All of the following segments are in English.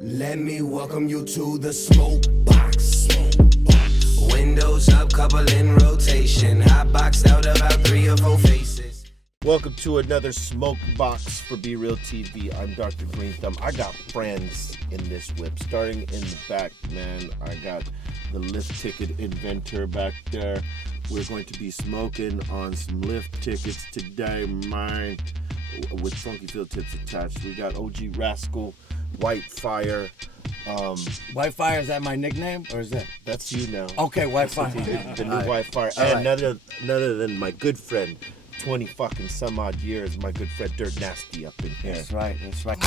Let me welcome you to the Smokebox. Windows up, couple in rotation. Hot boxed out about 3 or 4 faces. Welcome to another Smokebox for BREALTV. I'm Dr. Greenthumb. I got friends in this whip. Starting in the back, man, I got the lift ticket inventor back there. We're going to be smoking on some lift tickets today, mine, with funky field tips attached. We got OG Rascal, White Fire. White Fire, is that my nickname, or is that? That's you now. Okay, White Fire. The new White Fire. All And right. none other than my good friend, 20 fucking some odd years, my good friend Dirt Nasty up in here. That's right, that's right.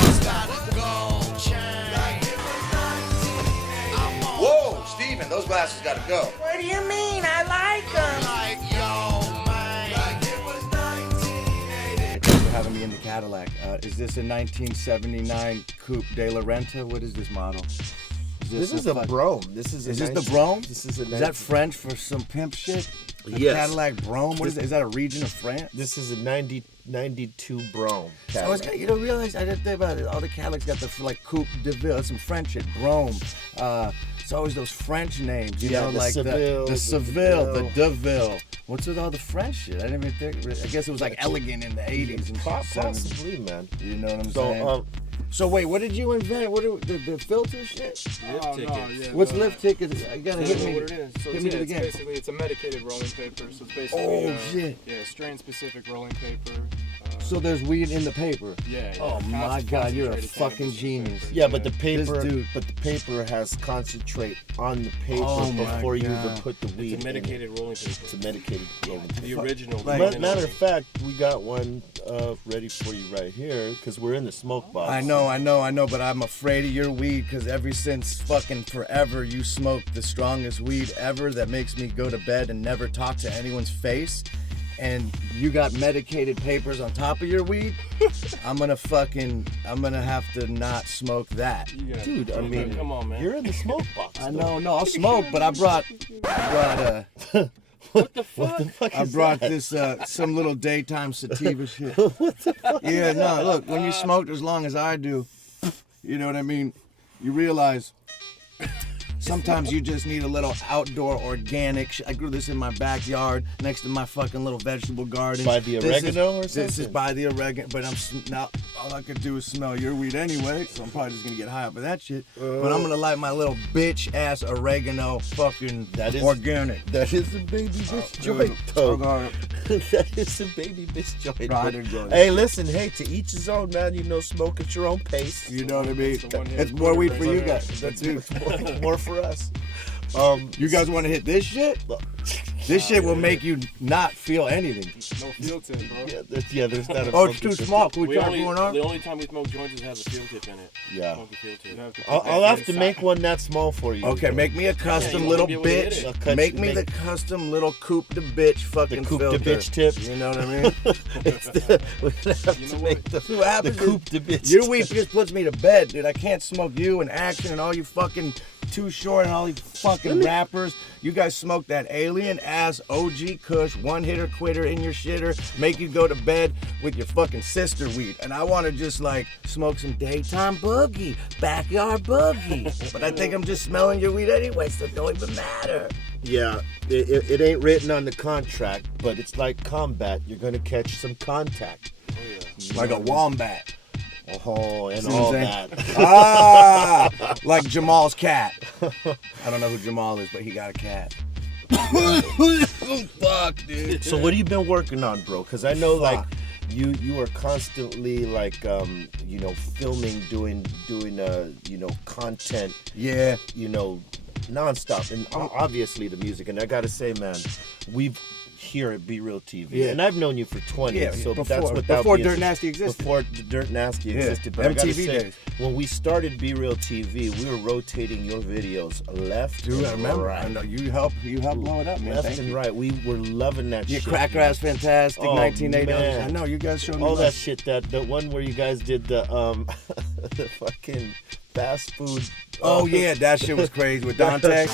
Whoa, Steven, those glasses gotta go. What do you mean? I like them. Thanks for having me in the Cadillac. Is this a 1979 Coupe de la Renta? What is this model? This is a Brome. This is Is this the Brome? This is a Is that French for some pimp shit? A Yes. Cadillac Brome? What is it? Is that a region of France? This is a 92 Brome. So it's got, you don't realize, I didn't think about it. All the Cadillacs got the like Coupe de Ville, some French shit, Brome. It's always those French names, you Yeah, know, the like Seville, the the Seville, the Deville. DeVille. What's with all the French shit? I didn't even think. I guess it was like elegant in the 80s and 70s. Possibly, man. You know what I'm So, saying? So wait, what did you invent? What the filter shit? What's lift ticket? You gotta hit me. What it is. So Hit me it's, to the game. basically it's a medicated rolling paper. So it's basically Oh, shit. Yeah, strain specific rolling paper. So there's weed in the paper. Yeah. Oh my God, you're a fucking genius. yeah, but the paper, dude- but the paper has concentrate on the paper Oh my before you even God. put the weed It's a in it. medicated rolling paper. It's a medicated rolling paper. The original. Like- Matter of fact, we got one ready for you right here because we're in the smoke box. I know, but I'm afraid of your weed because ever since fucking forever you smoked the strongest weed ever that makes me go to bed and never talk to anyone's face. And you got medicated papers on top of your weed, I'm gonna have to not smoke that. Dude, I mean, come on, man. you're in the smoke box. I know, no, I'll smoke, but I brought What the fuck I is brought that? this some little daytime sativa shit. Yeah, no, look, when you smoked as long as I do, you know what I mean? You realize sometimes you just need a little outdoor organic shit. I grew this in my backyard next to my fucking little vegetable garden. By the oregano or This is something? by the oregano, but now all I could do is smell your weed anyway, so I'm probably just gonna get high off of that shit. But I'm gonna light my little bitch ass oregano fucking That is- organic. That is a baby bitch Dude, joint, though. hold on. That is a baby bitch joint. Right, But- enjoy it. hey, listen, hey, to each his own, man. You know, smoke at your own pace. You know what I mean? It's the one It's hand more put weed it for right you there. guys. That's it. More for us. You guys want to hit this shit? This shit will make you not feel anything. No field tip, bro. There's not a Oh, it's too focus. small. Can we We try only, going on? the only time we smoke joints is has a field tip in it. Yeah. Funky field tip. I'll have to make one that small for you. Okay, make me a custom you little won't be able to hit bitch. it. I'll Make me make- the custom little coupe de bitch fucking The coupe de filter. bitch tip. You know what I mean? We're gonna have You to know make what? the, See what happens the is coupe de bitch. your weed just puts me to bed, dude. I can't smoke you and Action and all you fucking Too Short and all you fucking rappers. You guys smoke that alien ass OG Kush, one hitter quitter in your shitter, make you go to bed with your fucking sister weed. And I want to just like smoke some daytime boogie, backyard boogie. But I think I'm just smelling your weed anyway, so it don't even matter. Yeah, it ain't written on the contract, but it's like combat. You're gonna catch some contact. Like a wombat. Oh, and See what all I'm that. saying? Ah, like Jamal's cat. I don't know who Jamal is, but he got a cat. Fuck, dude. So what have you been working on, bro? Because I know, like, you are constantly like, filming, doing, content, Yeah. nonstop, and obviously the music. And I gotta say, man, we've here at BREALTV, Yeah. and I've known you for 20, Yeah, so before- that's without before being- Dirt Nasty existed. Before Dirt Nasty Yeah, existed, but I gotta MTV say, days. when we started BREALTV, we were rotating your videos left Dude, I and remember. right. I know you helped blow it up, man. Left Thank and you. right. We were loving that Yeah, shit. Cracker man. Ass Fantastic, Oh, 1980s. man. I know you guys showed me All love. that shit, the one where you guys did the the fucking fast food. Oh yeah, that shit was crazy with Dante.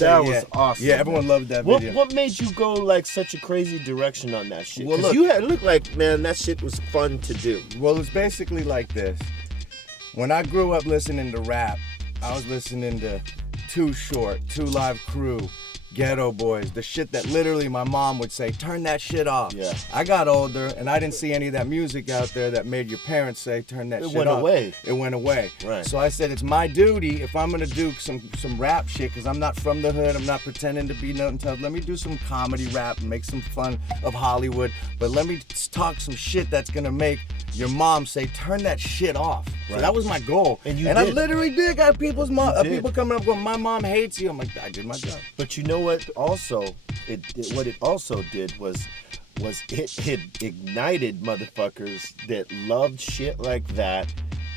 That yeah. was awesome. Yeah, everyone loved that What video. what made you go like such a crazy direction on that shit? Well, Because look- it looked like, man, that shit was fun to do. Well, it's basically like this. When I grew up listening to rap, I was listening to Too Short, 2 Live Crew, Ghetto Boys, the shit that literally my mom would say, turn that shit off. Yeah. I got older and I didn't see any of that music out there that made your parents say, turn that shit off. It went away. It went away. Right. So I said, it's my duty if I'm gonna do some rap shit, because I'm not from the hood, I'm not pretending to be nothing tough. Let me do some comedy rap and make some fun of Hollywood, but let me talk some shit that's gonna make your mom say, turn that shit off. So Right. that was my goal. And you I did. literally did. Got people's did. people coming up going, my mom hates you. I'm like, I did my job. But you know what? Also, what it also did was it ignited motherfuckers that loved shit like that,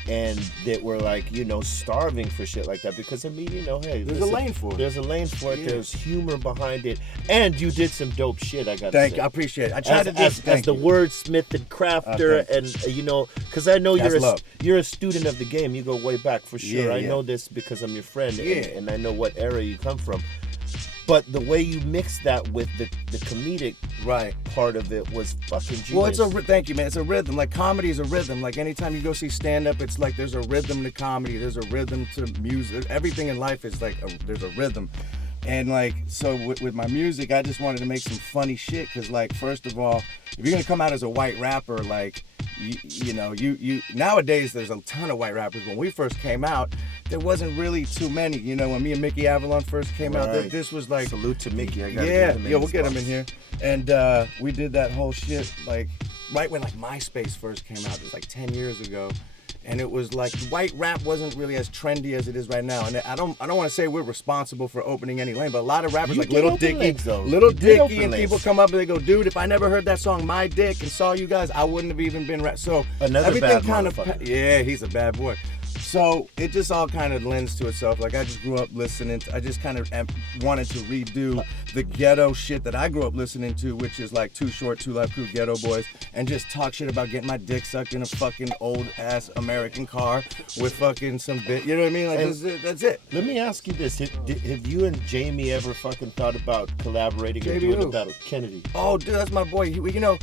and that were like, you know, starving for shit like that. Because I mean, you know, hey, There's a lane for it. There's a lane for it. Yeah. There's humor behind it, and you did some dope shit. I got to Thank say. you. I appreciate it. I tried As, to do as the wordsmith and crafter, thank and you know, because I know That's love. you're a student of the game. You go way back for sure. Yeah, I yeah. know this because I'm your friend, Yeah. and I know what era you come from. But the way you mix that with the comedic right. part of it was fucking genius. Well, thank you, man. It's a rhythm. Like comedy is a rhythm. Like anytime you go see stand up, it's like there's a rhythm to comedy. There's a rhythm to music. Everything in life is like there's a rhythm. And like, so with my music, I just wanted to make some funny shit. Cause like, first of all, if you're gonna come out as a white rapper, like, you know, nowadays there's a ton of white rappers. When we first came out, there wasn't really too many. You know, when me and Mickey Avalon first came out, Right. this was like, Salute to Mickey. I gotta yeah, get him in we'll his get him box. in here. And we did that whole shit like right when like MySpace first came out. It was like 10 years ago. And it was like white rap wasn't really as trendy as it is right now. And I don't want to say we're responsible for opening any lane, but a lot of rappers You like did Little open Dicky, lanes, though. Little You did open Dicky, and lanes. people come up and they go, dude, if I never heard that song My Dick and saw you guys, I wouldn't have even been rap. So Another everything bad kind of motherfucker. yeah, he's a bad boy. So it just all kind of lends to itself. Like I just grew up listening to, I just kind of wanted to redo the ghetto shit that I grew up listening to, which is like Too Short, 2 Live Crew, Ghetto Boys, and just talk shit about getting my dick sucked in a fucking old ass American car with fucking some bit. You know what I mean? Like that's it. Let me ask you this: Have you and Jamie ever fucking thought about collaborating or Jamie doing who? a battle? Kennedy. Oh, dude, that's my boy. You know,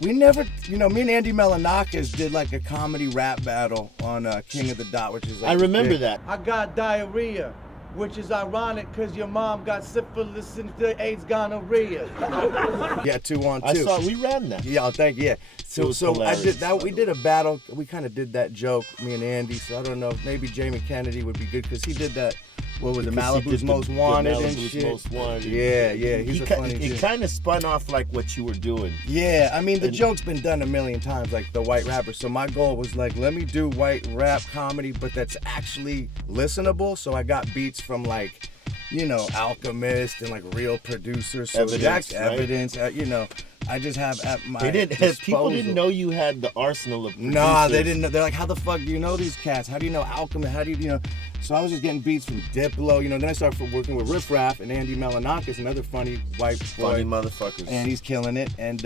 we never, you know, me and Andy Melanakis did like a comedy rap battle on King of the Dot, which is like I remember big. that. I got diarrhea, which is ironic because your mom got syphilis and the AIDS gonorrhea. Yeah, 2-on-2. I saw we ran that. Yeah, thank you. Yeah. It So was I hilarious, did that. by We the did a battle. We kind of did that joke, me and Andy. So I don't know. Maybe Jamie Kennedy would be good because he did that. What was it? Because he Malibu's did Most Wanted and Malibu's shit. Most Wanted. Yeah, yeah. He's a funny It dude. kind of spun off like what you were doing. Yeah, I mean the And- joke's been done a million times, like the white rapper. So my goal was like, let me do white rap comedy, but that's actually listenable. So I got beats from like, you know, Alchemist and like real producers. So Evidence, that's right? evidence. You know, I just have at my They didn't. People didn't disposal. know you had the arsenal of producers. Nah, they didn't know. They're like, how the fuck do you know these cats? How do you know Alchemist? How do you know? So I was just getting beats from Diplo, you know. Then I started working with Riff Raff and Andy Melanakis, another funny white boy. Funny motherfuckers. And he's killing it. And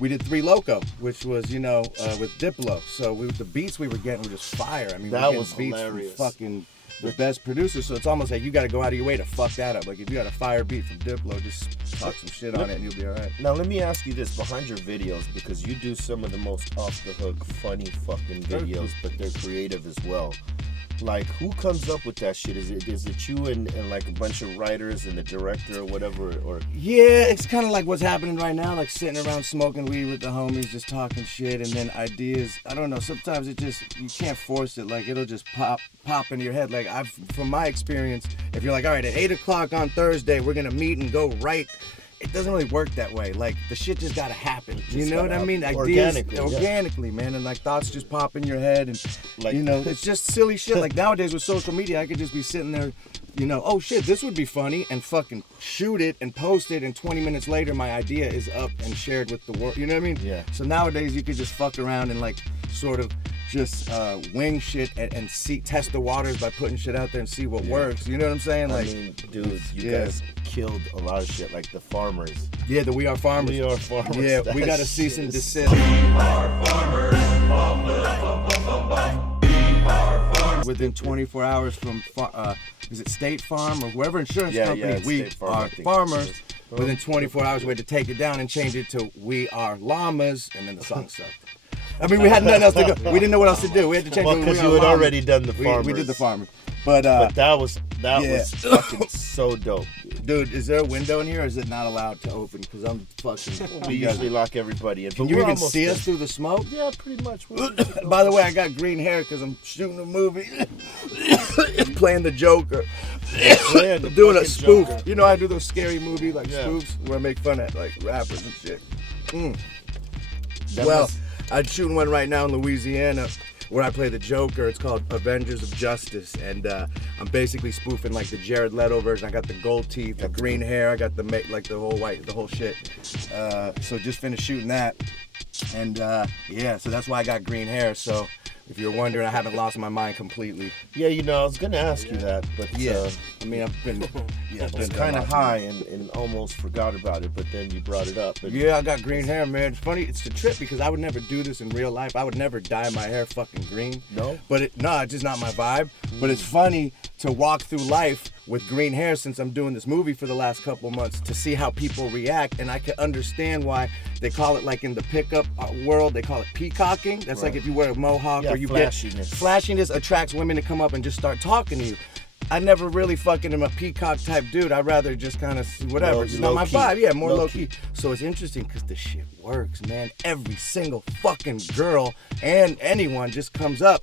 we did 3 Loco, which was, you know, with Diplo. So the beats we were getting were just fire. I mean, That we were was getting beats hilarious. from fucking the best producers. So it's almost like you got to go out of your way to fuck that up. Like if you got a fire beat from Diplo, just talk some shit on it and you'll be all right. Now let me ask you this: behind your videos, because you do some of the most off the hook, funny fucking videos, but they're creative as well. Like, who comes up with that shit? Is it you and like a bunch of writers and the director or whatever? Or Yeah, it's kind of like what's happening right now, like sitting around smoking weed with the homies, just talking shit, and then ideas. I don't know. Sometimes it just you can't force it. Like it'll just pop into your head. Like from my experience, if you're like, all right, at 8 o'clock on Thursday, we're gonna meet and go write. It doesn't really work that way. Like the shit just gotta happen. You know what I mean? Ideas, organically, man, and like thoughts just pop in your head, and Like- you know, it's just silly shit. Like nowadays with social media, I could just be sitting there, you know, oh shit, this would be funny, and fucking shoot it and post it, and 20 minutes later, my idea is up and shared with the world. You know what I mean? Yeah. So nowadays, you could just fuck around and like sort of just wing shit and test the waters by putting shit out there and see what works. You know what I'm saying? I Like, mean, dude, you yeah. guys killed a lot of shit, like the farmers. yeah, the We Are Farmers. We Are Farmers. Yeah, we That got a shit cease and is- desist. We are farmers. within 24 hours from, is it State Farm or whoever insurance company? it's We State Farm, I are think. farmers. Within 24 hours, we had to take it down and change it to We Are Llamas, and then the song sucked. I mean, we had nothing else to go. We didn't know what else to do. We had to change it to because We you Are had Llamas. already done the farmers. We did the farmer. But that was yeah. fucking so dope. dude, is there a window in here or is it not allowed to open? Because I'm fucking... We usually lock everybody in. Can but you we're even almost see done. us through the smoke? Yeah, pretty much. By the way, I got green hair because I'm shooting a movie. Playing the Joker. Playing the Doing a fucking spoof. Joker. You know I do those scary movie like Yeah. spoofs where I make fun at like rappers and shit. That Well, must- I'm shooting one right now in Louisiana where I play the Joker. It's called Avengers of Justice, and I'm basically spoofing like the Jared Leto version. I got the gold teeth, the green hair, I got the like the whole white, the whole shit. So just finished shooting that, and yeah, so that's why I got green hair. So if you're wondering, I haven't lost my mind completely. yeah, you know, I was gonna ask you that, but I mean, I've been, I was kind of high and almost forgot about it, but then you brought it up. And Yeah, I got green hair, man. It's funny, it's the trip because I would never do this in real life. I would never dye my hair fucking green. No? But it's just not my vibe. But it's funny to walk through life with green hair since I'm doing this movie for the last couple months to see how people react, and I can understand why they call it, like in the pickup world, they call it peacocking. That's like if you wear a mohawk Yeah, or you flashiness. get flashiness attracts women to come up and just start talking to you. I never really fucking am a peacock type dude. I'd rather just kind of see whatever. Low- It's not my low-key. vibe. Yeah, more low Low-key. key. So it's interesting because the shit works, man. Every single fucking girl and anyone just comes up.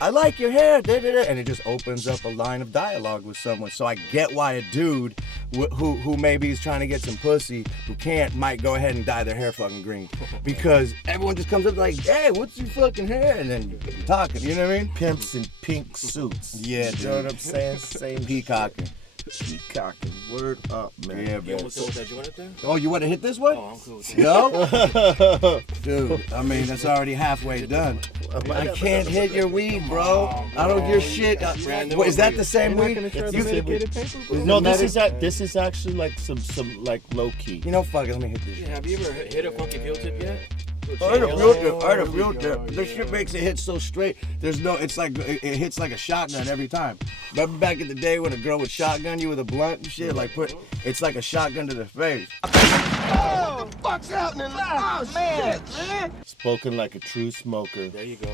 I like your hair, da, da, da, and it just opens up a line of dialogue with someone. So I get why a dude who maybe is trying to get some pussy, who can't, might go ahead and dye their hair fucking green. Because everyone just comes up like, hey, what's your fucking hair? And then you're talking, you know what I mean? pimps in pink suits. Yeah, You know what I'm saying? Same Peacocking. peacocking. Word up, man. Yeah, You man. almost done with that joint up there? Oh, you want to hit this one? Oh, I'm cool with that. No? Dude, I mean, that's already halfway done. I can't hit your weed, bro. I don't your shit. What, is that the same weed? No, this is actually like some like low key. You know, fuck it, let me hit this shit. Have you ever hit a funky field tip yet? I had a real tip. This shit makes it hit so straight. There's no, it's like, it hits like a shotgun every time. Remember back in the day when a girl would shotgun you with a blunt and shit? Like it's like a shotgun to the face. Spoken like a true smoker. There you go.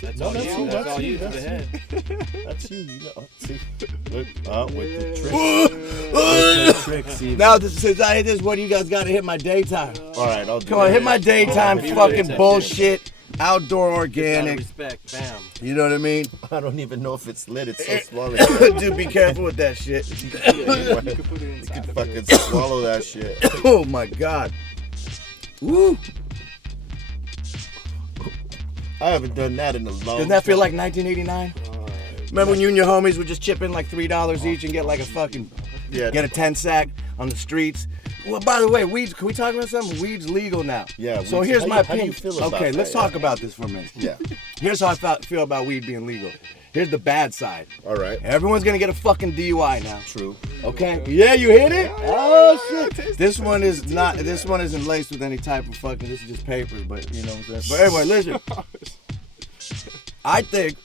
That's all you. you. That's all you. That's To the you. head. That's you. You know. See, look, with the trick. With the trick. See. Now, since I hit this one, you guys gotta hit my daytime. All right, I'll do Come on, that. hit my daytime Oh, fucking yeah. bullshit. Outdoor Out of organic. respect. Bam. You know what I mean? I don't even know if it's lit. It's so swollen. Dude, be careful with that shit. You can put it You inside can of fucking it. swallow that shit. Oh my god. Woo. I haven't done that in a long Doesn't that feel time. like 1989? Remember when you and your homies would just chip in like $3 each and get like a fucking, Yeah. get a 10 sack on the streets? Well, by the way, weeds, can we talk about something? Weed's legal now. Yeah, So weeds- here's how my you- how do opinion. you feel about Okay, let's that? talk about this for a minute. Yeah. Here's how I feel about weed being legal. Here's the bad side. All right. Everyone's gonna get a fucking DUI now. True. Okay. Yeah, you hit it. Oh shit. This one is not. This one isn't laced with any type of fucking. This is just papers, but you know what I'm saying. But anyway, listen. I think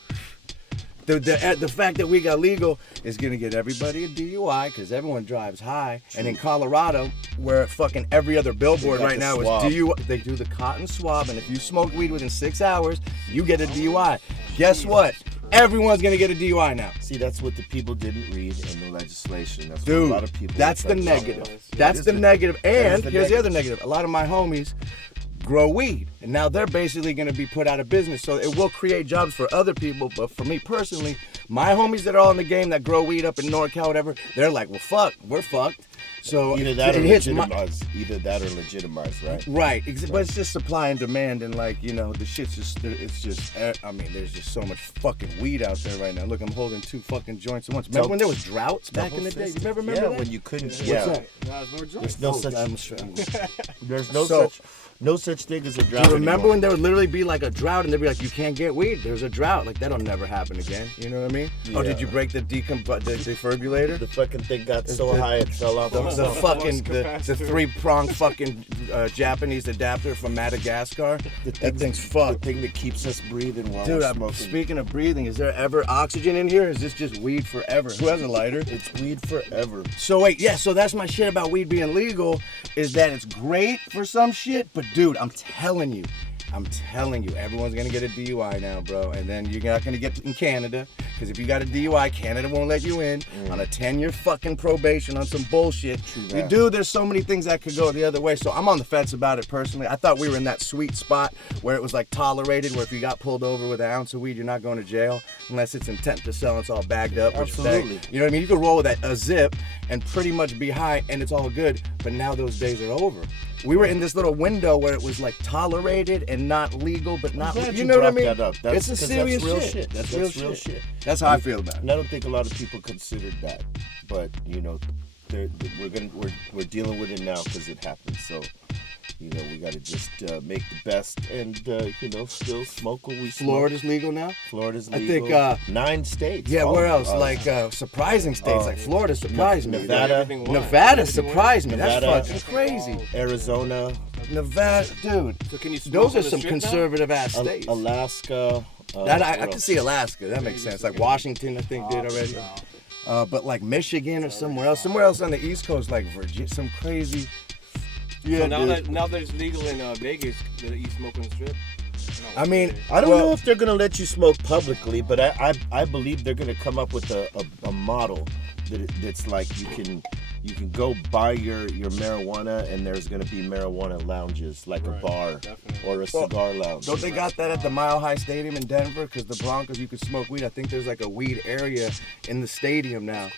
the fact that we got legal is gonna get everybody a DUI because everyone drives high. And in Colorado, where fucking every other billboard They got right the now swab. is DUI, they do the cotton swab, and if you smoke weed within 6 hours, you get a DUI. Guess what? Everyone's gonna get a DUI now. See, that's what the people didn't read in the legislation. That's what Dude, a lot of people. that's the like, negative. That That's is the negative. And is the here's the other negative. negative. A lot of my homies grow weed, and now they're basically going to be put out of business. So it will create jobs for other people, but for me personally, my homies that are all in the game that grow weed up in NorCal, whatever, they're like, well, fuck, we're fucked. So Either that or it hits legitimize. Either that or legitimize, right? Right, but it's just supply and demand, and like, you know, the shit's just, it's just, I mean, there's just so much fucking weed out there right now. Look, I'm holding 2 fucking joints at once. Remember when there was droughts back in the day? You remember Yeah, that? when you couldn't. What's Yeah. that? There's no Oh, such. I'm struggling. There's no So- such thing as a Do drought. you remember anymore. when there would literally be like a drought and they'd be like, you can't get weed, there's a drought. Like, that'll never happen again. You know what I mean? Oh, did Yeah. you break the defibrillator? the fucking thing got so high it fell off the fucking the 3-prong fucking Japanese adapter from Madagascar. That thing's fucked. The thing that keeps us breathing while Dude, we're smoking. speaking of breathing, is there ever oxygen in here? Or is this just weed forever? Who has a lighter? It's weed forever. So wait, yeah, so that's my shit about weed being legal, is that it's great for some shit, but dude, I'm telling you, everyone's gonna get a DUI now, bro. And then you're not gonna get in Canada, because if you got a DUI, Canada won't let you in on a 10-year fucking probation on some bullshit. Dude, there's so many things that could go the other way. So I'm on the fence about it personally. I thought we were in that sweet spot where it was like tolerated, where if you got pulled over with an ounce of weed, you're not going to jail unless it's intent to sell and it's all bagged up. Absolutely. You know what I mean? You could roll with a zip and pretty much be high and it's all good, but now those days are over. We were in this little window where it was like tolerated and not legal, but not. Glad You know what I mean? that up. It's a serious real shit. That's real shit. That's how I feel about it. And I don't think a lot of people considered that, but you know, we're dealing with it now because it happened. So, you know, we got to just make the best and you know, still smoke what we smoke. Florida's legal now? Florida's I legal. think, 9 states. Yeah, where else? Surprising states like Florida surprised me. Nevada surprised me. That's Nevada. fucking crazy. Arizona, Nevada, dude. So can you smoke Those on are the some strip now? conservative ass states. Alaska. That I what can else? see Alaska. That makes sense. Like Washington, I think did already. But like Michigan or somewhere else on the East Coast, like Virginia, some crazy. Yeah, So now dude. that it's legal in Vegas, that you smoke on the strip. I mean, I don't know if they're gonna let you smoke publicly, but I believe they're gonna come up with a model that's like you can go buy your marijuana and there's gonna be marijuana lounges like a bar or a cigar lounge. Don't they got that at the Mile High Stadium in Denver? Because the Broncos, you can smoke weed. I think there's like a weed area in the stadium now.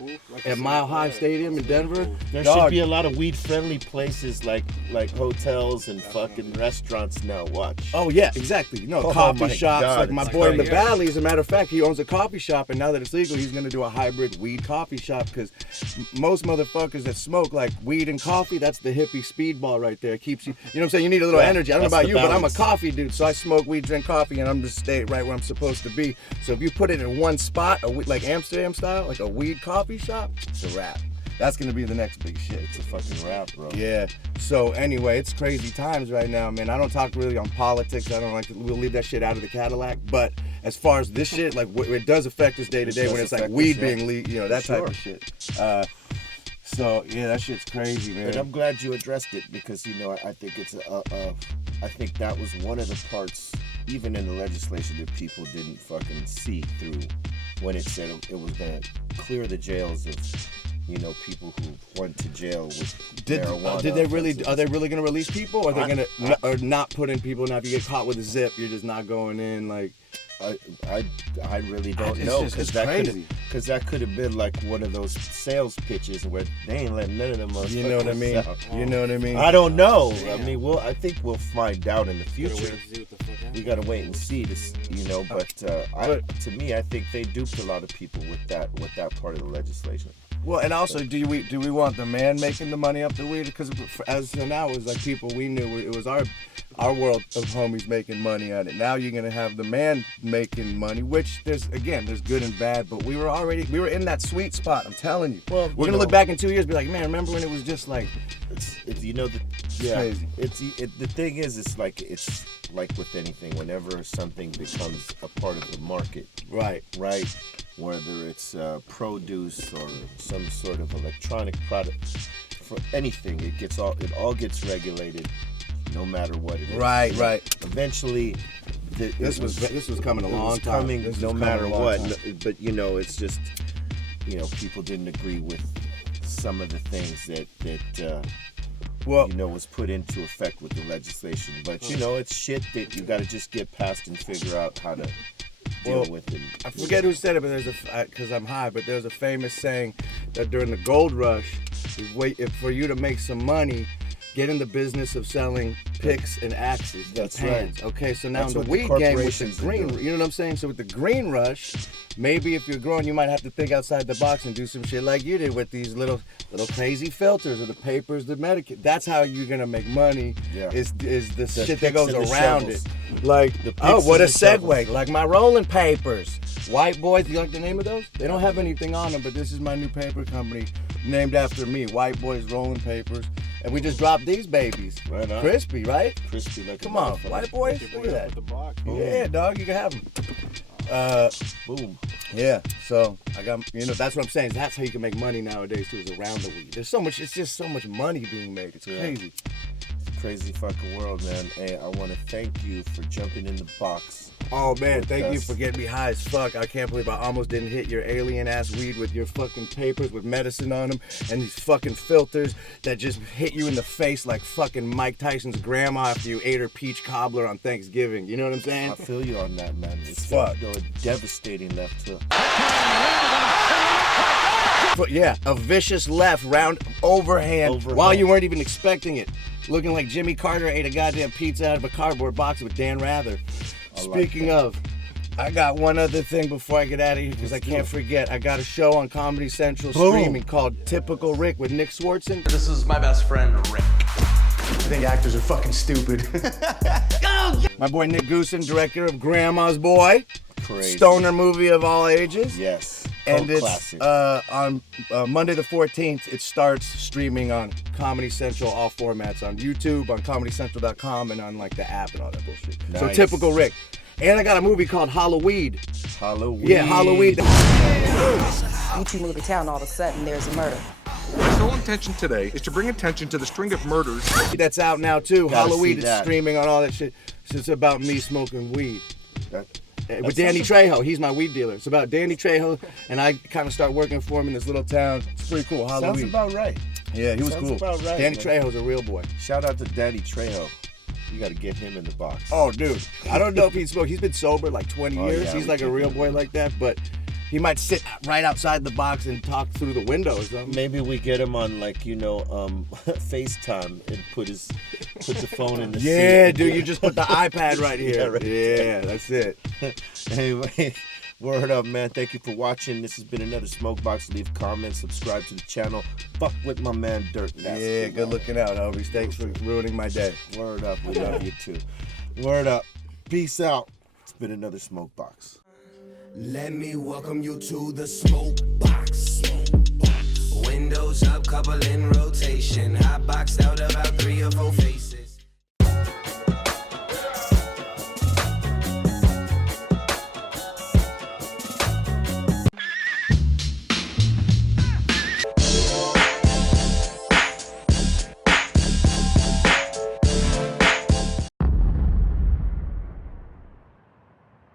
At Mile High Stadium in Denver. There should be a lot of weed-friendly places like hotels and fucking restaurants now. Watch. Oh yeah, exactly. You know, Oh, coffee my shops. God, Like my it's boy in the crazy. Valley, as a matter of fact, he owns a coffee shop, and now that it's legal, he's gonna do a hybrid weed coffee shop. Because most motherfuckers that smoke like weed and coffee, that's the hippie speedball right there. It keeps you. You know what I'm saying? You need a little Yeah, energy. I don't know that's about the you, but I'm a balance. coffee dude, so I smoke weed, drink coffee, and I'm just stay right where I'm supposed to be. So if you put it in one spot, like Amsterdam style, like a weed coffee shop, it's a wrap. That's gonna be the next big shit. It's a fucking rap, bro. Yeah. So anyway, it's crazy times right now, man. I don't talk really on politics. I don't like to. We'll leave that shit out of the Cadillac. But as far as this shit, like it does affect us day to day when does it's like affect weed us, yeah. being legal, you know, that type Sure. of shit. So yeah, that shit's crazy, man. And I'm glad you addressed it because you know I think it's I think that was one of the parts, even in the legislation, that people didn't fucking see through when it said it was gonna clear the jails of, you know, people who went to jail with marijuana. Did they really? offenses. Are they really gonna release people, or they're or not put in people? Now, if you get caught with a zip, you're just not going in. Like, I really don't It's know just- because it's that crazy. could have been like one of those sales pitches where they ain't letting none of them. you know what I mean? You know what I mean? I don't know. I mean, I think we'll find out in the Gotta wait future. and see what the fuck happens. We gotta wait and see this, you know. But to me, I think they duped a lot of people with that part of the legislation. Well, and also, do we want the man making the money up the weed? Because as of now, it was like people we knew. It was our world of homies making money on it. Now you're gonna have the man making money, which there's good and bad. But we were in that sweet spot. I'm telling you. Well, we're gonna look back in 2 years, and be like, man, remember when it was just like. It's you know, crazy. The thing is, it's like with anything. Whenever something becomes a part of the market, Right. whether it's produce or some sort of electronic product, for anything, it all gets regulated, no matter what it is. Right. Eventually, This was coming a long time. coming This was no coming matter a long what. time. But you know, it's just, you know, people didn't agree with some of the things that Well, you know, was put into effect with the legislation. But you know, it's shit that you got to just get past and figure out how to deal with it. I forget who said it, but because I'm high, but there's a famous saying that during the gold rush, for you to make some money, get in the business of selling picks and axes. That's and pans. right. Okay, so now That's in what the the weed game with the corporations are green, doing. you know what I'm saying? So with the green rush, maybe if you're growing, you might have to think outside the box and do some shit like you did with these little crazy filters or the papers, the medicate. That's how you're gonna make money. Yeah. Is the shit that picks goes and the around shovels. it. Like, The picks oh, what and a the segue. shovels. Like my rolling papers. White boys, you like the name of those? They don't have anything on them, but this is my new paper company. named after me. White boys rolling papers. And we just dropped these babies. Right on. Crispy, right? Crispy like Come on, white boys. Look at that. The box. Yeah, dog, you can have them. Boom. Yeah, so I got, that's what I'm saying. That's how you can make money nowadays too, is around the weed. There's so much, it's just so much money being made. It's crazy. Crazy fucking world, man. Hey, I want to thank you for jumping in the box. Oh man, thank you us. for getting me high as fuck. I can't believe I almost didn't hit your alien ass weed with your fucking papers with medicine on them and these fucking filters that just hit you in the face like fucking Mike Tyson's grandma after you ate her peach cobbler on Thanksgiving. You know what I'm saying? I feel you on that, man. It's Fuck. a devastating left hook. But yeah, a vicious left round overhand while you weren't even expecting it. Looking like Jimmy Carter ate a goddamn pizza out of a cardboard box with Dan Rather. Speaking of, I got one other thing before I get out of here because I can't forget. I got a show on Comedy Central streaming called Typical Rick with Nick Swartzen. This is my best friend, Rick. I think actors are fucking stupid. My boy Nick Goosen, director of Grandma's Boy. Crazy. Stoner movie of all ages. Yes. And it's classic. on Monday the 14th, it starts streaming on Comedy Central, all formats, on YouTube, on ComedyCentral.com, and on like the app and all that bullshit. Nice. So Typical Rick. And I got a movie called Halloween. Halloween. Yeah, Halloween. YouTube movie town, all of a sudden there's a murder. Our sole intention today is to bring attention to the string of murders. That's out now too. Gotta Halloween see is that. streaming on all that shit. So it's about me smoking weed. That- With Danny Trejo, he's my weed dealer. It's about Danny Trejo, and I kind of start working for him in this little town. It's pretty cool. Sounds Halloween. about right. Yeah, he was Sounds cool. about right, Danny man. Trejo's a real boy. Shout out to Daddy Trejo. You got to get him in the box. Oh, dude. I don't know if he'd smoke. He's been sober like 20 years. yeah, He's we like a can real do boy that. like that, but he might sit right outside the box and talk through the window or something. Maybe we get him on FaceTime and put the phone in the seat. Yeah, dude, you just put the iPad right here. Yeah, right Yeah, that's it. Anyway, word up, man. Thank you for watching. This has been another Smokebox. Leave comments, subscribe to the channel. Fuck with my man Dirt. Yeah, good looking out, Hobies. Thanks for ruining my day. Word up. We love you too. Word up. Peace out. It's been another Smokebox. Let me welcome you to the smoke box. Windows up, couple in rotation. Hot boxed out about 3 or 4 faces.